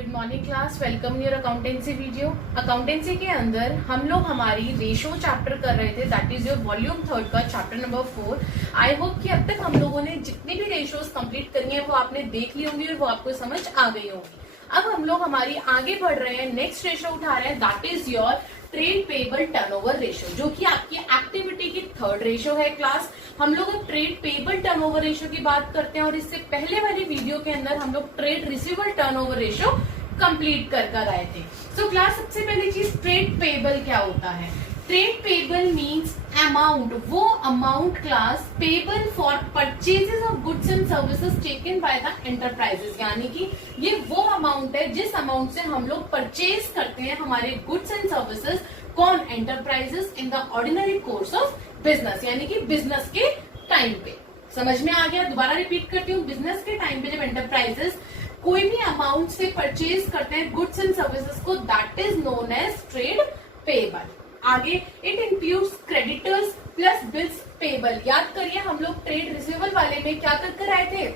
Good morning class, welcome your accountancy video. Accountancy के अंदर हम लोग हमारी रेशो चैप्टर कर रहे थे, दैट इज योर वॉल्यूम 3 का चैप्टर नंबर 4। आई होप कि अब तक हम लोगों ने जितनी भी रेशोज कंप्लीट करी हैं वो आपने देख ली होंगी और वो आपको समझ आ गई होंगी। अब हम लोग हमारी आगे बढ़ रहे हैं, नेक्स्ट रेशो उठा रहे हैं, that is your trade payable turnover ratio, जो कि आपकी एक्टिविटी की थर्ड रेशो है क्लास। हम लोग अब ट्रेड पेबल टर्नओवर रेशो की बात करते हैं और इससे पहले वाली वीडियो के अंदर हम लोग trade receivable turnover ratio complete कर आए थे। सो क्लास, सबसे पहली चीज ट्रेड पेबल क्या होता है? ट्रेड पेबल मीन्स अमाउंट, वो amount class payable for purchases of goods and services taken by the enterprises, यानी कि ये वो अमाउंट है जिस अमाउंट से हम लोग परचेज करते हैं हमारे गुड्स एंड सर्विसेज। कौन? Enterprises in the ordinary course of business, यानी कि बिजनेस के टाइम पे। समझ में आ गया? दोबारा रिपीट करती हूँ, बिजनेस के टाइम पे जब एंटरप्राइजेस कोई भी अमाउंट से परचेज करते हैं गुड्स एंड सर्विसेज को, that is known as trade payable. आगे, it includes creditors plus bills payable. याद करिए, हम लोग ट्रेड रिसीवेबल वाले में क्या कर आए थे,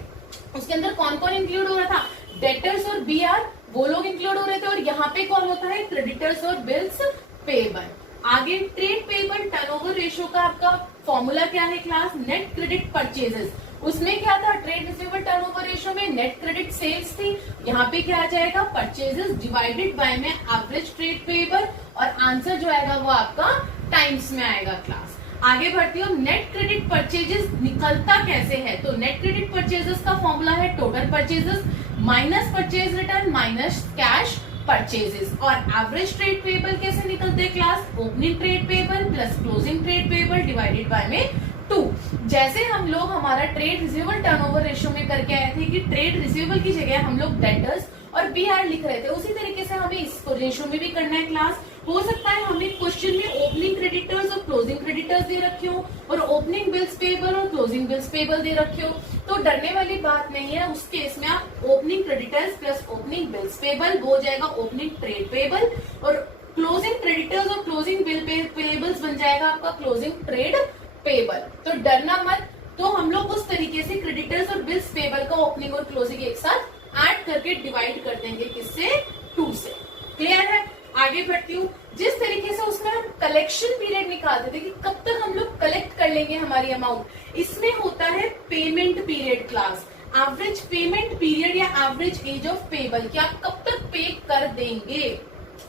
उसके अंदर कौन कौन इंक्लूड हो रहा था? डेटर्स और बीआर, वो लोग इंक्लूड हो रहे थे। और यहाँ पे कौन होता है? क्रेडिटर्स और बिल्स पेबल। आगे, ट्रेड पेबल टर्नओवर रेशियो का आपका फॉर्मूला क्या है क्लास? Net credit purchases. उसमें क्या था? ट्रेड रिसीवेबल टर्नओवर रेशियो में नेट क्रेडिट सेल्स थी, यहाँ पे क्या आ जाएगा? परचेजेस डिवाइडेड बाय में एवरेज ट्रेड पेबल, और आंसर जो आएगा वो आपका टाइम्स में आएगा क्लास। आगे बढ़ती हूँ, नेट क्रेडिट परचेजेस निकलता कैसे है? तो नेट क्रेडिट परचेजेस का फॉर्मूला है total purchases minus purchase return minus cash purchases. और एवरेज ट्रेड पेबल कैसे निकलते class? Opening trade payable plus closing trade payable divided by में 2। जैसे हम लोग हमारा ट्रेड रिसीवेबल टर्नओवर रेशियो में करके आए थे कि ट्रेड रिसीवेबल की जगह हम लोग डेटर्स और बीआर लिख रहे थे, उसी तरीके से हमें इस रेशियो में भी करना है क्लास। हो सकता है हमें क्वेश्चन में ओपनिंग क्रेडिटर्स और क्लोजिंग क्रेडिटर्स दे रखे हो और ओपनिंग बिल्स पेबल और क्लोजिंग बिल्स पेबल दे रखे हो, तो डरने वाली बात नहीं है। उस केस में आप opening creditors plus opening bills payable, वो हो जाएगा ओपनिंग ट्रेड पेबल, और क्लोजिंग क्रेडिटर्स और क्लोजिंग बिल पेबल्स बन जाएगा आपका क्लोजिंग ट्रेड पेबल। तो डरना मत। तो हम लोग उस तरीके से क्रेडिटर्स और बिल्स पेबल का ओपनिंग और क्लोजिंग एक साथ ऐड करके डिवाइड कर देंगे, किससे? 2 से। क्लियर है? आगे बढ़ती हूँ। जिस तरीके से उसमें हम कलेक्शन पीरियड निकालते थे कि कब तक हम लोग कलेक्ट कर लेंगे हमारी अमाउंट, इसमें होता है payment period class. Average payment period या एवरेज एज ऑफ पेबल, कि आप कब तक पे कर देंगे।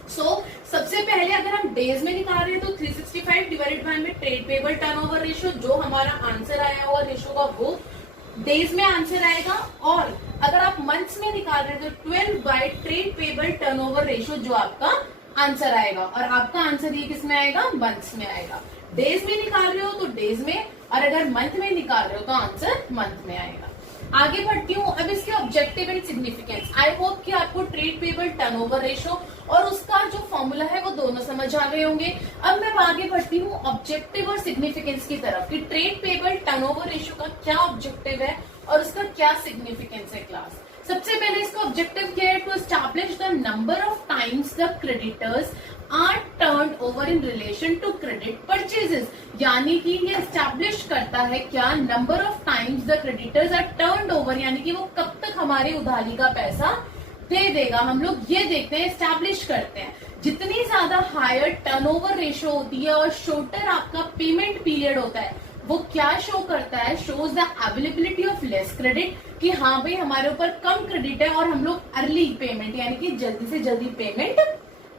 सबसे पहले अगर हम डेज में निकाल रहे हैं तो 365 डिवाइडेड बाय में ट्रेड पेबल टर्नओवर रेशियो, जो हमारा आंसर आया हुआ रेशियो का वो डेज में आंसर आएगा। और अगर आप मंथ्स में निकाल रहे हैं तो 12 by trade payable turnover ratio, जो आपका आंसर आएगा। और आपका आंसर ये किस में आएगा? मंथ्स में आएगा। डेज में निकाल रहे हो तो डेज में, और अगर मंथ में निकाल रहे हो तो आंसर मंथ में आएगा। आगे बढ़ती हूँ। अब इसके objective and significance. I hope कि आपको ट्रेड पेबल टर्नओवर रेशियो और उसका जो फॉर्मूला है वो दोनों समझ आ गए होंगे। अब मैं आगे बढ़ती हूँ ऑब्जेक्टिव और सिग्निफिकेंस की तरफ कि ट्रेड पेबल टर्नओवर रेशियो का क्या ऑब्जेक्टिव है और उसका क्या सिग्निफिकेंस है क्लास। सबसे पहले इसका ऑब्जेक्टिव क्या है? To establish the number of times the creditors are turned over in relation to credit purchases, यानी कि ये एस्टैब्लिश करता है क्या? Number of times the creditors are turned over, यानी कि वो कब तक हमारे उधारी का पैसा दे देगा। हम लोग ये देखते हैं, एस्टैब्लिश करते हैं। जितनी ज्यादा हायर टर्नओवर रेशियो होती है और शॉर्टर आपका पेमेंट पीरियड होता है, वो क्या शो करता है? Shows the availability of less credit, कि हाँ भाई हमारे ऊपर कम क्रेडिट है और हम लोग अर्ली पेमेंट, यानी कि जल्दी से जल्दी पेमेंट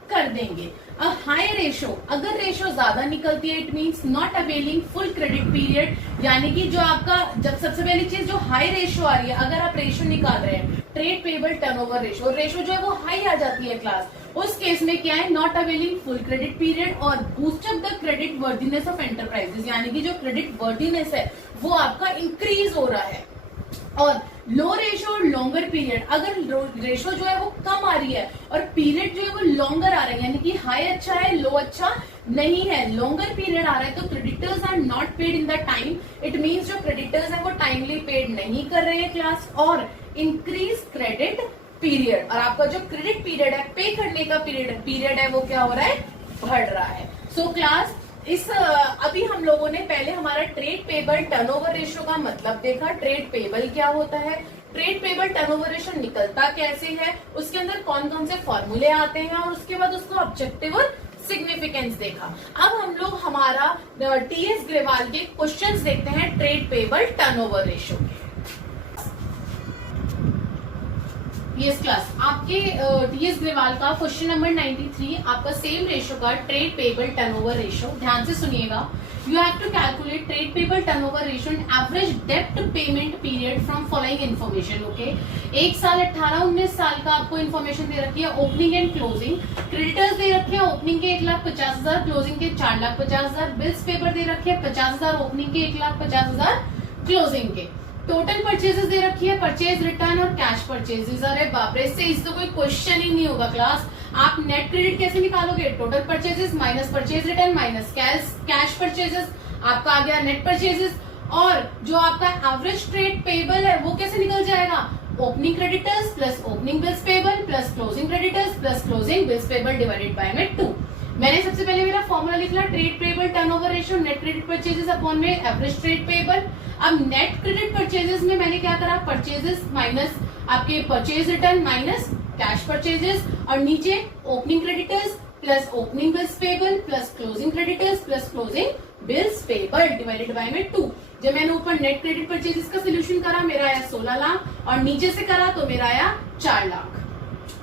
कर देंगे। अ हाई रेशो, अगर रेशो ज्यादा निकलती है, it means not availing full credit period, यानी कि जो आपका, जब सबसे पहली चीज जो हाई रेशो आ रही है, अगर आप रेशो निकाल रहे हैं trade payable turnover ratio, ratio जो है वो हाई आ जाती है क्लास, उस केस में क्या है? Not availing full credit period और boost up the credit worthiness of enterprises, यानी कि जो क्रेडिट वर्दीनेस है वो आपका इंक्रीज हो रहा है। और लो रेशो और लॉन्गर पीरियड, अगर रेशो जो है वो कम आ रही है और पीरियड जो है वो लॉन्गर आ रहा है, यानी कि हाई अच्छा है लो अच्छा नहीं है, लॉन्गर पीरियड आ रहा है, तो creditors are not paid in the time, it means जो क्रेडिटर्स है वो टाइमली पेड नहीं कर रहे हैं क्लास। और इंक्रीज क्रेडिट पीरियड, और आपका जो क्रेडिट पीरियड है, पे करने का पीरियड है, वो क्या हो रहा है? बढ़ रहा है। सो क्लास, अभी हम लोगों ने पहले हमारा ट्रेड पेबल टर्नओवर रेशियो का मतलब देखा। ट्रेड पेबल क्या होता है? ट्रेड पेबल टर्नओवर रेशियो निकलता कैसे है, उसके अंदर कौन कौन से फॉर्मूले आते हैं, और उसके बाद उसका ऑब्जेक्टिव और सिग्निफिकेंस देखा। अब हम लोग हमारा टीएस ग्रेवाल के क्वेश्चंस देखते हैं ट्रेड पेबल टर्नओवर रेशियो के। यस क्लास, आपके टीएस ग्रेवाल का क्वेश्चन नंबर 93 आपका सेम रेशियो का ट्रेड पेबल टर्नओवर रेशियो। ध्यान से सुनिएगा। You have to calculate trade payable turnover ratio and average डेब्ट payment period from following information. Okay, 1 साल 18-19 साल का आपको इन्फॉर्मेशन दे रखी है, ओपनिंग एंड क्लोजिंग। क्रेडिटर्स दे रखे हैं ओपनिंग के 1,50,000, क्लोजिंग के 4,50,000। बिल्स पेपर दे रखे हैं 50,000 ओपनिंग के, 1,50,000 क्लोजिंग के। टोटल परचेजेस दे रखी है, परचेज रिटर्न और कैश परचेजेस। अरे बाप रे, इससे इससे कोई क्वेश्चन ही नहीं होगा क्लास। आप नेट क्रेडिट कैसे निकालोगे? Total purchases minus purchase return minus cash purchases, आपका आ गया नेट परचेजेस। और जो आपका एवरेज ट्रेड पेबल है वो कैसे निकल जाएगा? Opening creditors plus opening bills payable plus closing creditors plus closing bills payable divided by में 2। मैंने सबसे पहले मेरा फॉर्मूला लिखा trade payable turnover ratio net credit purchases upon में एवरेज ट्रेड पेबल। अब नेट क्रेडिट परचेजेस में मैंने क्या करा? परचेजेस माइनस आपके purchase return minus cash purchases, और नीचे opening creditors plus opening bills payable plus closing creditors plus closing bills payable divided by में 2। जब मैंने ऊपर नेट क्रेडिट परचेजेस का सोल्यूशन करा, मेरा आया 16 लाख, और नीचे से करा तो मेरा आया 4 लाख।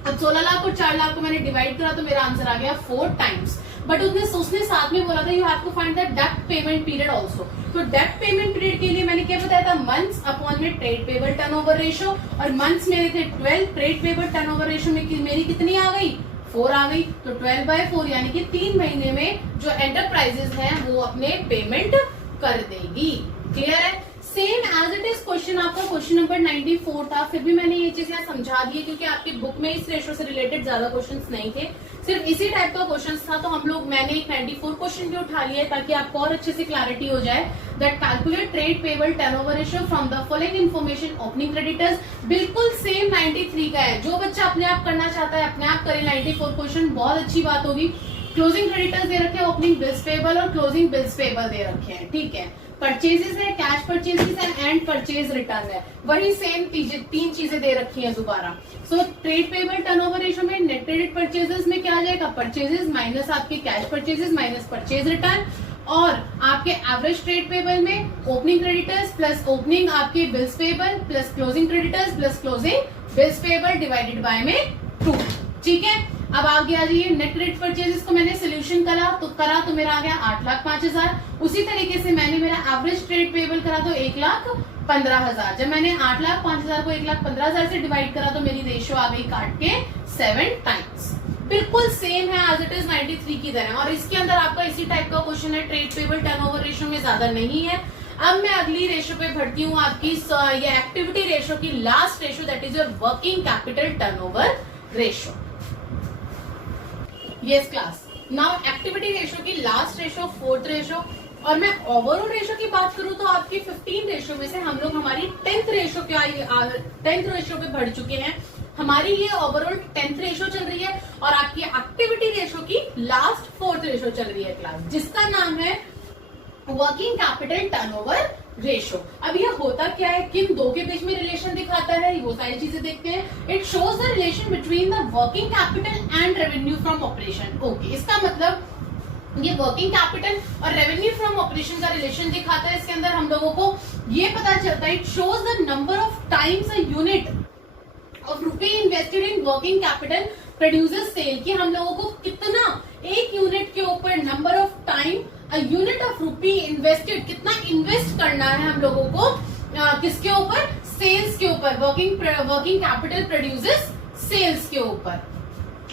अब 16 लाख और 4 लाख को मैंने डिवाइड करा तो मेरा आंसर आ गया 4 टाइम्स। बट उसने साथ में बोला था you have to find the डेब्ट पेमेंट पीरियड आल्सो। तो डेब्ट पेमेंट पीरियड के लिए मैंने क्या बताया था? मंथ्स अपॉन में ट्रेड पेबल टर्नओवर रेशियो, और मंथ्स मेरे थे 12, ट्रेड पेबल टर्नओवर रेशियो में मेरी कितनी आ गई? 4 आ गई। तो 12/4 यानी कि 3 महीने में जो एंटरप्राइजेस हैं वो अपने पेमेंट कर देगी। क्लियर है? Same as it is question आपका क्वेश्चन नंबर 94 था, फिर भी मैंने ये चीज यहाँ समझा दी है क्योंकि आपकी बुक में इस रेशो से रिलेटेड ज्यादा क्वेश्चंस नहीं थे, सिर्फ इसी टाइप का क्वेश्चन था। तो हम लोग मैंने एक 94 क्वेश्चन भी उठा लिया ताकि आपको और अच्छे से क्लैरिटी हो जाए। That calculate trade payable turnover ratio from the following information. Opening creditors बिल्कुल सेम 93 का है। जो बच्चा अपने आप करना चाहता है अपने आप करे 94 क्वेश्चन, बहुत अच्छी बात होगी। क्लोजिंग क्रेडिटर्स दे रखे हैं, ओपनिंग बिल्स पेबल और क्लोजिंग बिल्स पेबल दे रखे हैं। ठीक है, परचेजेस है, कैश परचेजेस है एंड परचेज रिटर्न है। वही सेम 3 चीजें दे रखी हैं दोबारा। So trade payable turnover ratio में नेट क्रेडिट परचेजेस में क्या आ जाएगा? परचेजेस माइनस आपके cash purchases minus purchase return, और आपके एवरेज ट्रेड पेबल में ओपनिंग क्रेडिटर्स प्लस ओपनिंग आपके bills payable plus closing creditors plus closing bills payable divided by में 2। ठीक है, अब आगे आ जाइए। नेट क्रेडिट परचेजेस को मैंने सोल्यूशन करा तो मेरा आ गया 8,05,000। उसी तरीके से मैंने मेरा एवरेज ट्रेड पेबल करा तो 1,15,000। जब मैंने 8,05,000 को 1,15,000 से डिवाइड करा तो मेरी रेशियो आ गई काट के 7 टाइम्स। बिल्कुल सेम है एज इट इज 93 की तरह। और इसके अंदर आपका इसी टाइप का क्वेश्चन है, ट्रेड पेबल टर्नओवर रेशियो में ज्यादा नहीं है। अब मैं अगली रेशियो पे बढ़ती हूँ, आपकी ये एक्टिविटी रेशियो की last ratio, that is your working capital turnover ratio. Yes class, now activity ratio की लास्ट रेशियो, 4th रेशियो। और मैं ओवरऑल रेशियो की बात करूं तो आपकी 15 रेशियो में से हम लोग हमारी 10th रेशियो पे बढ़ चुके हैं। हमारी ये ओवरऑल 10th रेशियो चल रही है और आपकी एक्टिविटी रेशियो की लास्ट 4th रेशियो चल रही है क्लास, जिसका नाम है वर्किंग कैपिटल टर्नओवर रेशियो। अब ये होता क्या है, किन दो के बीच में रिलेशन दिखाता है, वो सारी चीजें देखते हैं। It shows the relation between the working capital and revenue from operation. Okay, इसका मतलब ये वर्किंग कैपिटल और रेवेन्यू फ्रॉम ऑपरेशन का रिलेशन दिखाता है। इसके अंदर हम लोगों को ये पता चलता है, it shows the number of times a unit of rupee invested in working capital produces sale, कि हम लोगों को कितना एक यूनिट के ऊपर number of time a unit of rupee invested, कितना इन्वेस्ट करना है हम लोगों को किसके ऊपर, सेल्स के ऊपर, वर्किंग कैपिटल प्रोड्यूसर्स सेल्स के ऊपर।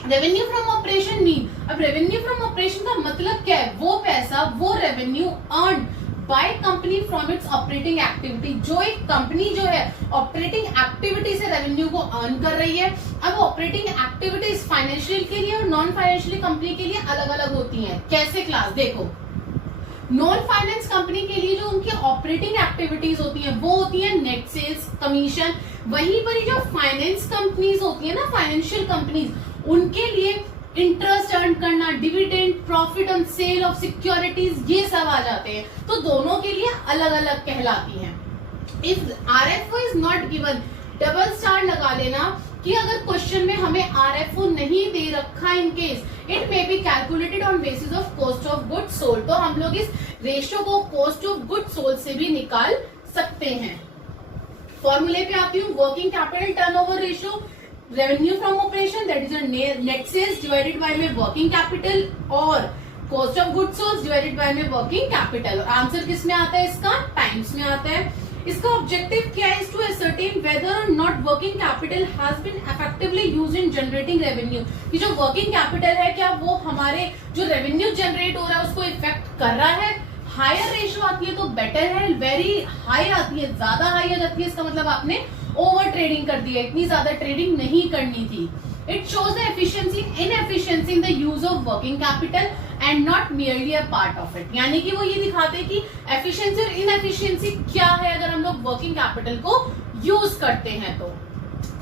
रेवेन्यू फ्रॉम ऑपरेशन मीन, अब रेवेन्यू फ्रॉम ऑपरेशन का मतलब क्या है, वो पैसा, वो revenue earn by company from its operating activity. जो एक कंपनी जो है ऑपरेटिंग एक्टिविटी से रेवेन्यू को अर्न कर रही है। अब ऑपरेटिंग एक्टिविटीज फाइनेंशियल के लिए और नॉन फाइनेंशियल कंपनी के लिए अलग अलग होती हैं। कैसे क्लास, देखो नॉन फाइनेंस कंपनी के लिए जो उनकी ऑपरेटिंग एक्टिविटीज होती हैं वो होती है नेट सेल्स, कमीशन। वहीं पर जो फाइनेंस कंपनीज होती है ना, फाइनेंशियल कंपनीज, उनके लिए इंटरेस्ट अर्न करना, dividend, profit on sale of securities, ये सब आ जाते हैं। तो दोनों के लिए अलग अलग कहलाती हैं। If RFO is not given, double star लगा लेना कि अगर क्वेश्चन में हमें RFO नहीं दे रखा in case it may be calculated on basis of cost of good sold, तो हम लोग इस रेशियो को कॉस्ट ऑफ गुड सोल्ड से भी निकाल सकते हैं। फॉर्मूले पे आती हूँ, working capital turnover ratio, revenue from operation that is net sales divided by में वर्किंग कैपिटल और cost of good sold divided by में वर्किंग कैपिटल। और आंसर किस में आता है इसका? टाइम्स में आता है। इसका ऑब्जेक्टिव क्या है? टू असर्टेन वेदर और not working capital has been effectively used in generating revenue, कि जो वर्किंग कैपिटल है क्या वो हमारे जो रेवेन्यू जनरेट हो रहा है उसको इफेक्ट कर रहा है। हायर रेशियो आती है तो बेटर है, वेरी हाई आती है, ज्यादा हाई आ जाती है, इसका मतलब आपने ओवर ट्रेडिंग कर दिया, इतनी ज्यादा ट्रेडिंग नहीं करनी थी। It shows the efficiency inefficiency in the use of working capital and not merely a part of it, यानी कि वो ये दिखाते कि एफिशिएंसी और इनएफिशिएंसी क्या है अगर हम लोग वर्किंग कैपिटल को यूज करते हैं तो।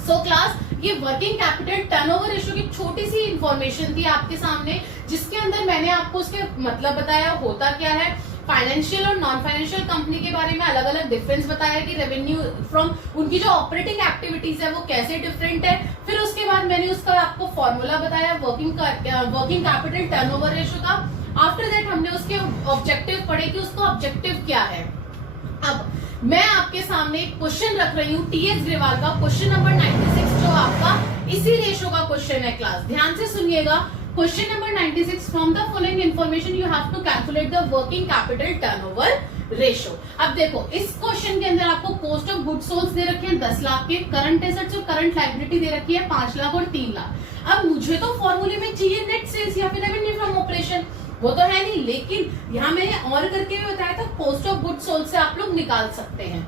सो क्लास, ये वर्किंग कैपिटल टर्नओवर रेशियो की छोटी सी इंफॉर्मेशन थी आपके सामने, जिसके अंदर मैंने आपको उसके मतलब बताया होता क्या है, फाइनेंशियल और नॉन फाइनेंशियल कंपनी के बारे में अलग अलग डिफरेंस बताया कि रेवेन्यू फ्रॉम उनकी जो ऑपरेटिंग एक्टिविटीज है वो कैसे डिफरेंट है। फिर उसके बाद मैंने उसका आपको फॉर्मूला बताया वर्किंग कैपिटल टर्नओवर रेशियो का। आफ्टर दैट हमने उसके ऑब्जेक्टिव पढ़े कि उसका ऑब्जेक्टिव क्या है। अब मैं आपके सामने एक क्वेश्चन रख रही हूँ टीएस ग्रेवाल का, क्वेश्चन नंबर 96, जो आपका इसी रेशियो का क्वेश्चन है। क्लास ध्यान से सुनिएगा। Question number 96, from the following information you have to calculate the working capital turnover ratio. अब देखो, इस क्वेश्चन के अंदर आपको कॉस्ट ऑफ गुड्स सोल्ड दे रखे हैं 10 लाख के, करंट एसेट्स और करंट लायबिलिटी दे रखी है 5 लाख और 3 लाख। अब मुझे तो फॉर्मूले में चाहिए नेट सेल्स या फिर रेवेन्यू फ्रॉम ऑपरेशन, वो तो है नहीं, लेकिन यहाँ मैंने और करके भी बताया था कॉस्ट ऑफ गुड्स सोल्ड से आप लोग निकाल सकते हैं।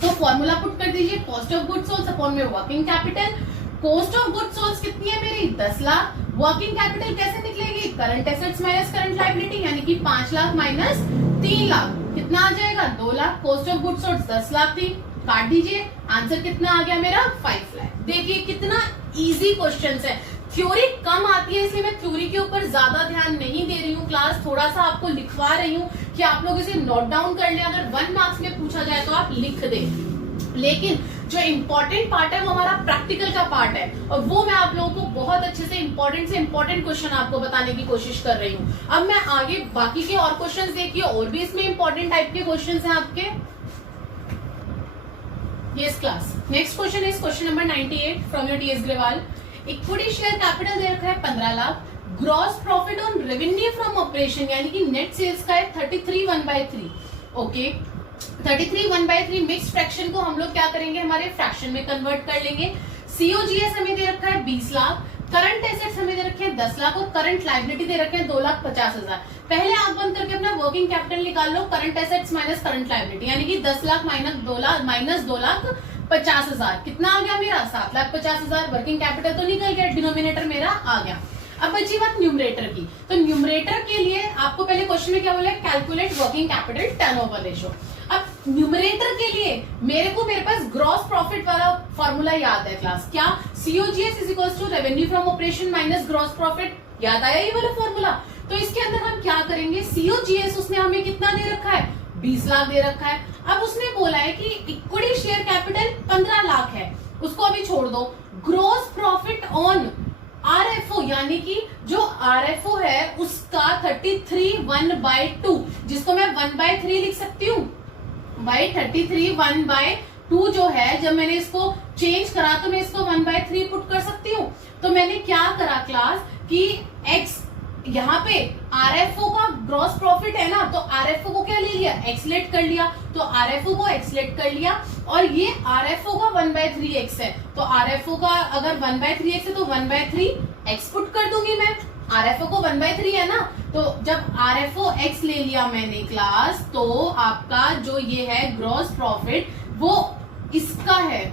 तो फॉर्मूला पुट कर दीजिए, cost of goods sold upon में working capital. Cost of goods sold कितनी है मेरी? 10 लाख। वर्किंग कैपिटल कैसे निकलेगी? Current assets minus current liability, यानी कि 5 लाख माइनस 3 लाख, कितना आ जाएगा? 2 lakh. Cost of goods sold 10 lakh थी, काट दीजिए, आंसर कितना आ गया मेरा? 5 लाख। देखिए कितना इजी क्वेश्चन है। थ्योरी कम आती है इसलिए मैं थ्योरी के ऊपर ज्यादा ध्यान नहीं दे रही हूँ क्लास, थोड़ा सा आपको लिखवा रही हूँ कि आप लोग इसे नोट डाउन कर लें, अगर 1 मार्क्स में पूछा जाए तो आप लिख दें। लेकिन जो इम्पोर्टेंट पार्ट है वो हमारा प्रैक्टिकल का पार्ट है, और वो मैं आप लोगों को बहुत अच्छे से इम्पोर्टेंट क्वेश्चन आपको बताने की कोशिश कर रही हूँ। अब मैं आगे बाकी के और क्वेश्चंस देखिए, और भी इसमें इंपॉर्टेंट टाइप के क्वेश्चंस हैं आपके। Yes class, next question is question number 98 from your TS Grewal. Equity share capital दे रखा है 15 lakh, gross profit on revenue from operation यानी कि नेट सेल्स का है 33/1/3। ओके, 33/1/3 मिक्स फ्रैक्शन को हम लोग क्या करेंगे, हमारे फ्रैक्शन में कन्वर्ट कर लेंगे। सीओजीएस हमें दे रखा है 20 लाख, करंट एसेट्स हमें दे रखे हैं 10 लाख और करंट लायबिलिटी दे रखे हैं 2,50,000। पहले आप बंद करके अपना वर्किंग कैपिटल निकाल लो, current assets minus current liability, यानी कि 10 लाख माइनस 2,50,000 कितना आ गया मेरा? 7,50,000। वर्किंग कैपिटल तो निकल गया, डिनोमिनेटर मेरा आ गया। अब बची बात न्यूमरेटर की, तो न्यूमरेटर के लिए आपको पहले क्वेश्चन में क्या बोला है, calculate working capital turnover ratio. अब न्यूमरेटर के लिए मेरे पास ग्रॉस प्रॉफिट वाला फॉर्मूला याद है क्लास, क्या? COGS is equals to revenue from operation minus gross profit, याद आया ये वाला फॉर्मूला? तो इसके अंदर हम क्या करेंगे, सीओजीएस उसने हमें कितना दे रखा है? 20 लाख दे रखा है। अब उसने बोला है कि इक्विटी शेयर कैपिटल 15 लाख है, उसको अभी छोड़ दो। ग्रॉस प्रॉफिट ऑन आरएफओ यानी कि जो आरएफओ है उसका 33/1/2, जिसको मैं 1/3 लिख सकती हूँ बाई 33/1/2 जो है, जब मैंने इसको चेंज करा तो मैं इसको 1/3 पुट कर सकती हूँ। तो मैंने क्या करा क्लास कि x यहाँ पे आरएफओ का ग्रॉस प्रॉफिट है ना, तो आरएफओ को क्या ले लिया, एक्सलेट कर लिया, तो आरएफओ को एक्सलेट कर लिया, और ये आरएफओ का 1/3x है, तो आरएफओ का अगर 1/3x है तो 1/3x पुट कर दूंगी मैं। आरएफओ को 1/3 है ना, तो जब आरएफओ x ले लिया मैंने क्लास, तो आपका जो ये है ग्रॉस प्रॉफिट वो इसका है,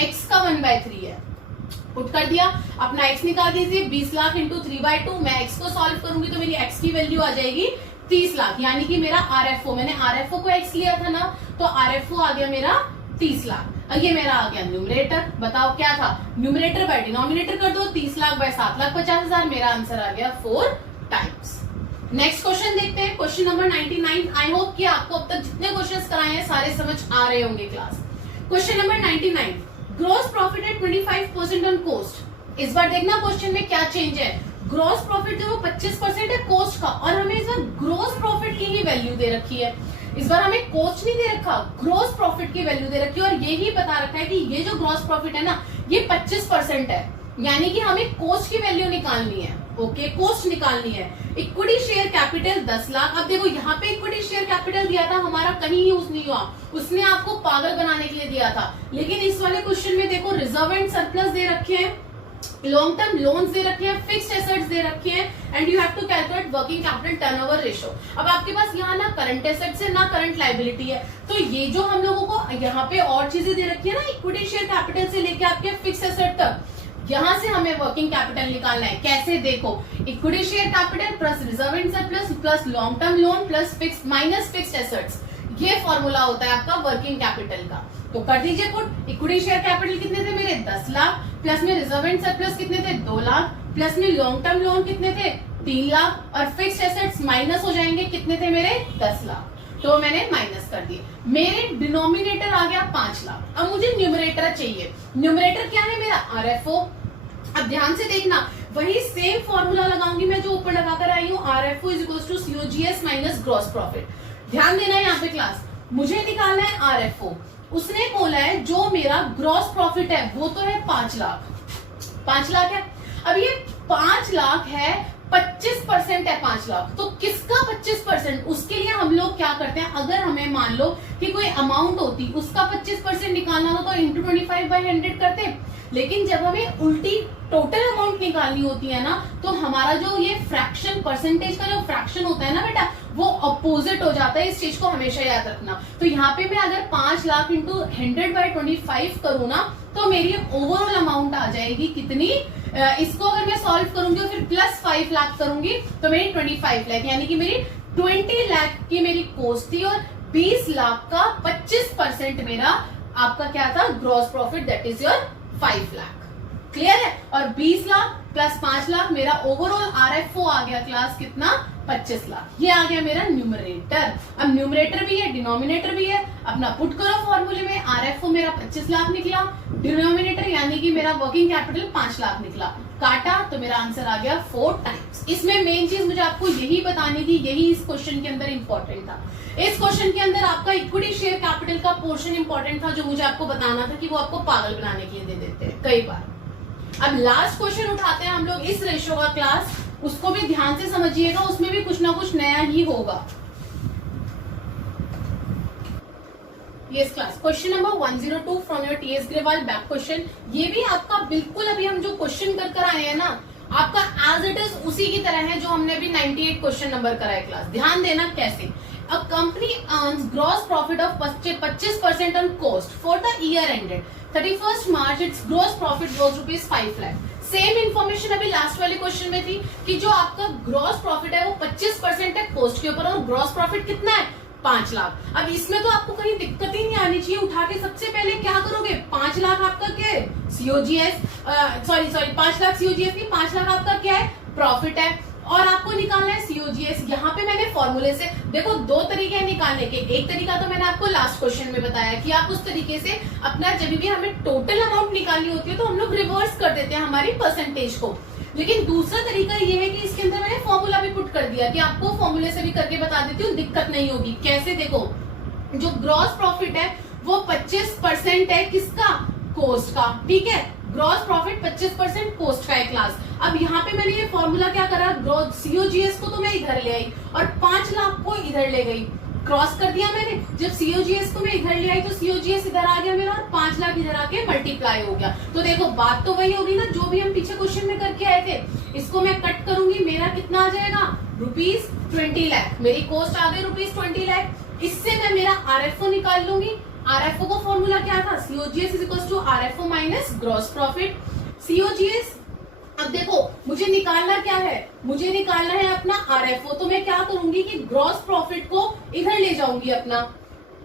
x का 1/3 है, पुट कर दिया। अपना x निकाल दीजिए, 20 लाख इंटू 3/2, मैं x को सॉल्व करूंगी तो मेरी x की वैल्यू आ जाएगी 30 लाख, यानी कि मेरा आरएफओ, मैंने आरएफओ को x लिया था ना, तो आरएफओ आ गया मेरा 30 लाख। और ये मेरा आ गया न्यूमरेटर, बताओ क्या था, न्यूमरेटर बाय डिनोमिनेटर कर दो, 30 लाख बाय 7,50,000, मेरा आंसर आ गया 4 टाइम्स। नेक्स्ट क्वेश्चन देखते हैं, क्वेश्चन नंबर 99। आई होप कि आपको अब तक जितने क्वेश्चंस कराए हैं सारे समझ आ रहे होंगे class. Question number 99, gross profit है 25% ऑन कोस्ट। इस बार देखना क्वेश्चन में क्या चेंज है। ग्रॉस प्रॉफिट जो 25% है कोस्ट का, और हमें इस बार ग्रॉस प्रॉफिट की ही वैल्यू दे रखी है। इस बार हमें कोस्ट नहीं दे रखा, ग्रॉस प्रॉफिट की वैल्यू दे रखी है, और यही बता रखा है कि ये जो ग्रॉस प्रॉफिट है ना ये 25% है, यानी कि हमें कोस्ट की वैल्यू निकालनी है। ओके, कोस्ट निकालनी है। Equity share capital 10 lakh. अब देखो यहाँ पे इक्विटी शेयर कैपिटल दिया था, हमारा कहीं यूज नहीं हुआ, उसने आपको पागल बनाने के लिए दिया था। लेकिन इस वाले क्वेश्चन में देखो रिजर्व एंड सरप्लस दे रखे हैं, लॉन्ग टर्म लोन्स दे रखे हैं, फिक्स्ड एसेट्स दे रखे हैं, and you have to calculate working capital turnover ratio. अब आपके पास यहाँ ना करंट एसेट्स है ना करंट लायबिलिटी है, तो ये जो हम लोगों को यहाँ पे और चीजें दे रखी है ना, इक्विटी शेयर कैपिटल से लेके आपके फिक्स्ड एसेट तक, यहाँ से हमें वर्किंग कैपिटल निकालना है। कैसे? देखो, equity share capital plus reserve and surplus plus long term loan plus fix minus fixed assets, ये फॉर्मूला होता है आपका वर्किंग कैपिटल का। तो कर दीजिए पुट। इक्विटी शेयर कैपिटल कितने थे मेरे? 10 लाख, प्लस में रिजर्व एंड सरप्लस कितने थे? 2 लाख, प्लस में लॉन्ग टर्म लोन कितने थे? 3 लाख, और फिक्स्ड एसेट्स माइनस हो जाएंगे, कितने थे मेरे? 10 लाख। तो मैंने माइनस कर दिए। मेरे डिनोमिनेटर आ गया 5 लाख। अब मुझे न्यूमरेटर चाहिए। न्यूमरेटर क्या है मेरा? आरएफओ। अब ध्यान से देखना, वही सेम फॉर्मूला लगाऊंगी मैं जो ऊपर लगाकर आई हूँ, RFO is equal to COGS minus gross profit. ध्यान देना है यहाँ पे क्लास, मुझे निकालना है आरएफओ। उसने बोला है जो मेरा ग्रॉस प्रॉफिट है वो तो है 5 लाख, 5 लाख है। अब ये 5 लाख है, 25% है 5 लाख, तो किसका 25%? उसके लिए हम लोग क्या करते हैं, अगर हमें मान लो कि कोई अमाउंट होती, उसका 25% निकालना हो तो इंटू 25/100 करते। लेकिन जब हमें उल्टी टोटल अमाउंट निकालनी होती है ना, तो हमारा जो ये फ्रैक्शन, परसेंटेज का जो फ्रैक्शन होता है ना बेटा, वो अपोजिट हो जाता है। इस चीज को हमेशा याद रखना। तो यहाँ पे मैं अगर 5 लाख इंटू 100/25 करूँ ना, तो मेरी ओवरऑल अमाउंट आ जाएगी कितनी? इसको अगर मैं सॉल्व करूंगी और फिर प्लस 5 लाख करूंगी तो मेरी 25 लाख, यानी कि मेरी 20 लाख की मेरी कॉस्ट थी, और 20 लाख का 25% मेरा आपका क्या था? Gross profit, that is your 5 lakh. Clear है? और 20 लाख प्लस 5 लाख मेरा ओवरऑल आरएफओ आ गया क्लास कितना? 25 लाख। ये आ गया मेरा न्यूमरेटर। अब न्यूमरेटर भी है, डिनोमिनेटर भी है, अपना पुट करो फॉर्मूले में। आरएफओ मेरा 25 लाख निकला, डिनोमिनेटर यानी कि मेरा वर्किंग कैपिटल 5 लाख निकला, काटा तो मेरा आंसर आ गया 4 टाइम्स। इसमें मेन चीज मुझे आपको यही बतानी थी, यही इस क्वेश्चन के अंदर इंपॉर्टेंट था। इस क्वेश्चन के अंदर आपका इक्विटी शेयर कैपिटल का पोर्शन इंपॉर्टेंट था, जो मुझे आपको बताना था कि वो आपको पागल बनाने के लिए दे देते हैं कई बार। अब लास्ट क्वेश्चन उठाते हैं हम लोग इस रेशियो का क्लास, उसको भी ध्यान से समझिएगा, उसमें भी कुछ ना कुछ नया ही होगा। Yes class, question number 102 from your TS Grewal back question. ये भी आपका बिल्कुल अभी हम जो क्वेश्चन कर आए हैं ना, आपका एज इट इज उसी की तरह है जो हमने अभी 98 क्वेश्चन नंबर कराया क्लास। ध्यान देना कैसे। A company earns gross profit of 25% on cost for the year ended 31st March. Its gross profit was ₹5 lakh. Same information अभी लास्ट वाले क्वेश्चन में थी कि जो आपका ग्रॉस प्रॉफिट है वो 25% है कॉस्ट के ऊपर, और ग्रॉस प्रॉफिट कितना है? 5 लाख। अब इसमें तो आपको कहीं दिक्कत ही नहीं आनी चाहिए। उठा के सबसे पहले क्या करोगे? 5 लाख आपका क्या है? सीओजीएस, सॉरी 5 लाख सीओजीएस नहीं, 5 लाख आपका क्या है? प्रॉफिट है, और आपको निकालना है सीओजीएस। यहाँ पे मैंने फॉर्मूले से देखो 2 तरीके हैं निकालने के। एक तरीका तो मैंने आपको लास्ट क्वेश्चन में बताया कि आप उस तरीके से अपना, जब भी हमें टोटल अमाउंट निकालनी होती है तो हम लोग रिवर्स कर देते हैं हमारी परसेंटेज को। लेकिन दूसरा तरीका ये है कि इसके अंदर मैंने फॉर्मूला भी पुट कर दिया कि आपको फॉर्मूले से भी करके बता देती हूँ, दिक्कत नहीं होगी। कैसे? देखो, जो ग्रॉस प्रॉफिट है वो 25% है किसका? कोस्ट का। ठीक है, ग्रॉस प्रॉफिट 25% कोस्ट का है क्लास। अब यहाँ पे मैंने ये फॉर्मूला क्या करा, ग्रॉस सीओजीएस को तो मैं इधर ले आई और 5 लाख को इधर ले गई, क्रॉस कर दिया मैंने। जब सीओजीएस को मैं इधर ले आई तो सीओजीएस इधर आ गया मेरा, और 5 लाख इधर आके मल्टीप्लाई हो गया। तो देखो बात तो वही होगी ना जो भी हम पीछे क्वेश्चन में करके आए थे। इसको मैं कट करूंगी, मेरा कितना आ जाएगा? ₹20 लाख। मेरी कॉस्ट आ गई ₹20 लाख। इससे मैं मेरा आरएफओ निकाल लूंगी। आरएफओ का फॉर्मूला क्या था? COGS is equal to RFO minus gross profit. COGS, अब देखो मुझे निकालना क्या है? मुझे निकालना है अपना आरएफओ। तो मैं क्या करूंगी कि ग्रॉस प्रॉफिट को इधर ले जाऊंगी, अपना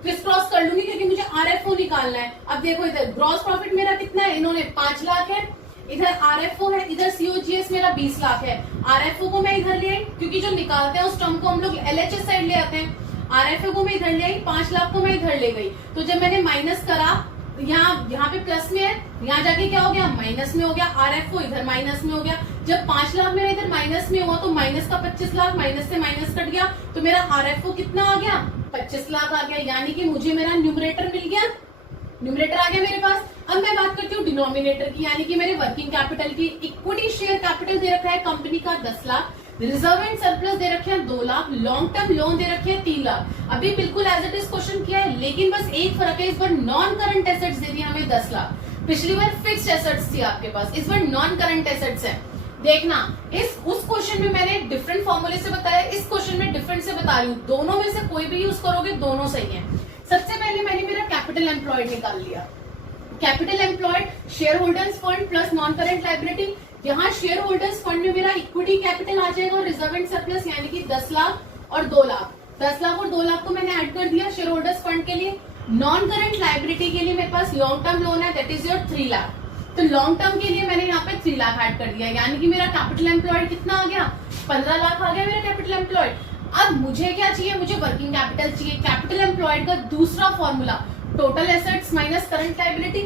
क्रिस क्रॉस कर लूंगी, क्योंकि मुझे आरएफओ निकालना है। अब देखो इधर ग्रॉस प्रॉफिट मेरा कितना है? इन्होंने 5 लाख है, इधर आरएफओ है, इधर सीओजीएस मेरा 20 लाख है। आरएफओ को मैं इधर ले आई, क्योंकि जो निकालते हैं उस टर्म को हम लोग एलएचएस साइड ले आते हैं। आरएफओ को मैं इधर ले आई, 5 लाख को मैं इधर ले गई। तो जब मैंने माइनस करा यहाँ पे प्लस में है, यहाँ जाके क्या हो गया माइनस में हो गया, RFO इधर माइनस में हो गया। जब 5 लाख मेरा इधर माइनस में हुआ तो माइनस का 25 लाख माइनस से माइनस कट गया, तो मेरा RFO कितना आ गया 25 लाख आ गया, यानी कि मुझे मेरा न्यूमरेटर मिल गया, न्यूमरेटर आ गया मेरे पास। अब मैं बात करती हूँ डिनोमिनेटर की, यानी कि मेरे वर्किंग कैपिटल की। इक्विटी शेयर कैपिटल दे रखा है कंपनी का 10 लाख, रिजर्व एंड सरप्लस दे रखे हैं 2 लाख, लॉन्ग टर्म लोन दे रखे हैं 3 लाख। अभी बिल्कुल एज इट इज क्वेश्चन किया है, लेकिन बस एक फर्क है, इस बार नॉन करंट एसेट्स दे दिया हमें 10 लाख। पिछली बार फिक्स्ड एसेट्स थी आपके पास, इस बार नॉन करंट एसेट्स है। देखना उस क्वेश्चन में मैंने डिफरेंट फॉर्मूले से बताया, इस क्वेश्चन में डिफरेंट से बता रही हूँ, दोनों में से कोई भी यूज करोगे दोनों सही है। सबसे पहले मैंने मेरा कैपिटल एम्प्लॉयड निकाल लिया। Capital employed share holders fund plus non current liability. यहाँ शेयर होल्डर्स फंड में मेरा इक्विटी कैपिटल आ जाएगा और रिजर्व एंड सरप्लस, यानी कि 10 लाख और 2 लाख। 10 लाख और 2 लाख को मैंने ऐड कर दिया शेयर होल्डर्स फंड के लिए। नॉन करंट लाइबिलिटी के लिए मेरे पास लॉन्ग टर्म लोन है, दैट इज योर 3 लाख। तो लॉन्ग टर्म के लिए मैंने यहाँ पे 3 लाख ऐड कर दिया, यानी कि मेरा कैपिटल एम्प्लॉयड कितना आ गया 15 लाख आ गया मेरा कैपिटल एम्प्लॉयड। अब मुझे क्या चाहिए, मुझे वर्किंग कैपिटल चाहिए। कैपिटल एम्प्लॉयड का दूसरा formula total assets minus current liability.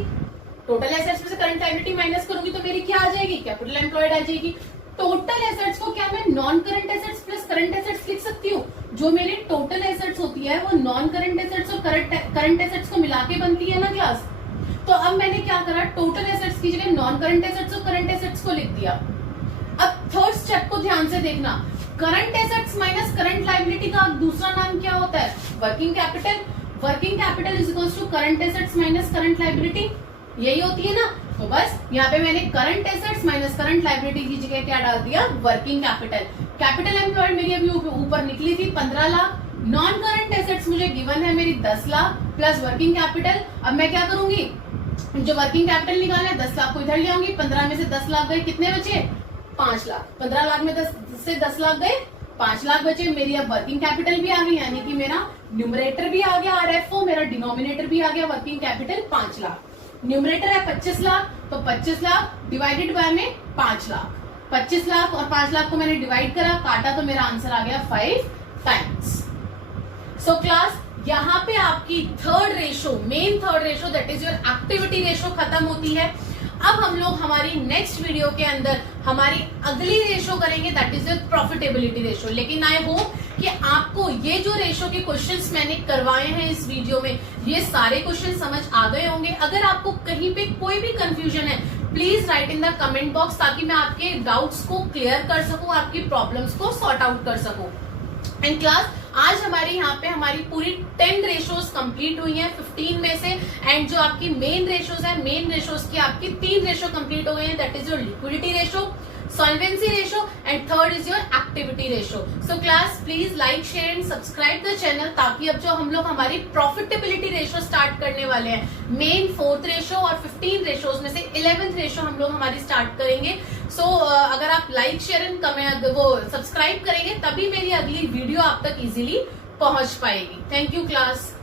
Total assets में से करंट लाइबिलिटी माइनस करूंगी तो मेरी क्या आ जाएगी कैपिटल एम्प्लॉयड आ जाएगी। टोटल एसेट्स को क्या मैं non current assets plus current assets लिख सकती हूँ। जो मेरी टोटल एसेट्स होती है वो नॉन करंट एसेट्स और करंट एसेट्स को मिला के बनती है ना क्लास। तो अब मैंने क्या करा, टोटल एसेट्स की जगह नॉन करंट एसेट्स और करंट एसेट्स को लिख दिया। अब थर्ड स्टेप को ध्यान से देखना, current assets minus current liability का दूसरा नाम क्या होता है working capital. Working capital is equals to current assets minus current liability, यही होती है ना। तो बस यहाँ पे मैंने current assets minus current liability की जगह क्या डाल दिया वर्किंग कैपिटल। कैपिटल एम्प्लॉयड मेरी अभी ऊपर निकली थी 15 लाख, नॉन करंट एसेट्स मुझे गिवन है मेरी 10 लाख प्लस वर्किंग कैपिटल। अब मैं क्या करूंगी, जो वर्किंग कैपिटल निकालना है 10 लाख को इधर ले आऊंगी, 15 में से 10 लाख गए, कितने बचे 5 लाख। 15 लाख में 10 से 10 लाख गए, 5 लाख बचे। मेरी अब वर्किंग कैपिटल भी आ गई, यानी कि मेरा न्यूमरेटर भी आ गया RFO, मेरा डिनोमिनेटर भी आ गया वर्किंग कैपिटल 5 लाख। न्यूमरेटर है 25 लाख, तो 25 लाख डिवाइडेड बाय में 5 लाख। 25 लाख और 5 लाख को मैंने डिवाइड करा, काटा, तो मेरा आंसर आ गया 5 टाइम्स। सो क्लास यहाँ पे आपकी third ratio, main third ratio that is your activity ratio खत्म होती है। अब हम लोग हमारी नेक्स्ट वीडियो के अंदर हमारी अगली रेशो करेंगे, that is your profitability ratio. लेकिन आई होप कि आपको ये जो रेशो के क्वेश्चंस मैंने करवाए हैं इस वीडियो में, ये सारे क्वेश्चन समझ आ गए होंगे। अगर आपको कहीं पे कोई भी कंफ्यूजन है, please right in the comment box, ताकि मैं आपके डाउट्स को क्लियर कर सकूं, आपकी प्रॉब्लम्स को सॉर्ट आउट कर सकूं। एंड क्लास आज हमारे यहाँ पे हमारी पूरी 10 रेशोज कंप्लीट हुई हैं 15 में से। एंड जो आपकी मेन रेशोज है, मेन रेशोज की आपकी 3 रेशो कंप्लीट हो गए हैं, that is your liquidity ratio, solvency ratio and third is your activity ratio. So class please like share and subscribe the channel, ताकि अब जो हम लोग हमारी प्रॉफिटेबिलिटी रेशो स्टार्ट करने वाले हैं, मेन 4th रेशो और 15 रेशोज में से 11th रेशो हम लोग हमारी स्टार्ट करेंगे। सो अगर आप लाइक शेयर एंड कमेंट वो सब्सक्राइब करेंगे, तभी मेरी अगली वीडियो आप तक इजीली पहुंच पाएगी। Thank you class.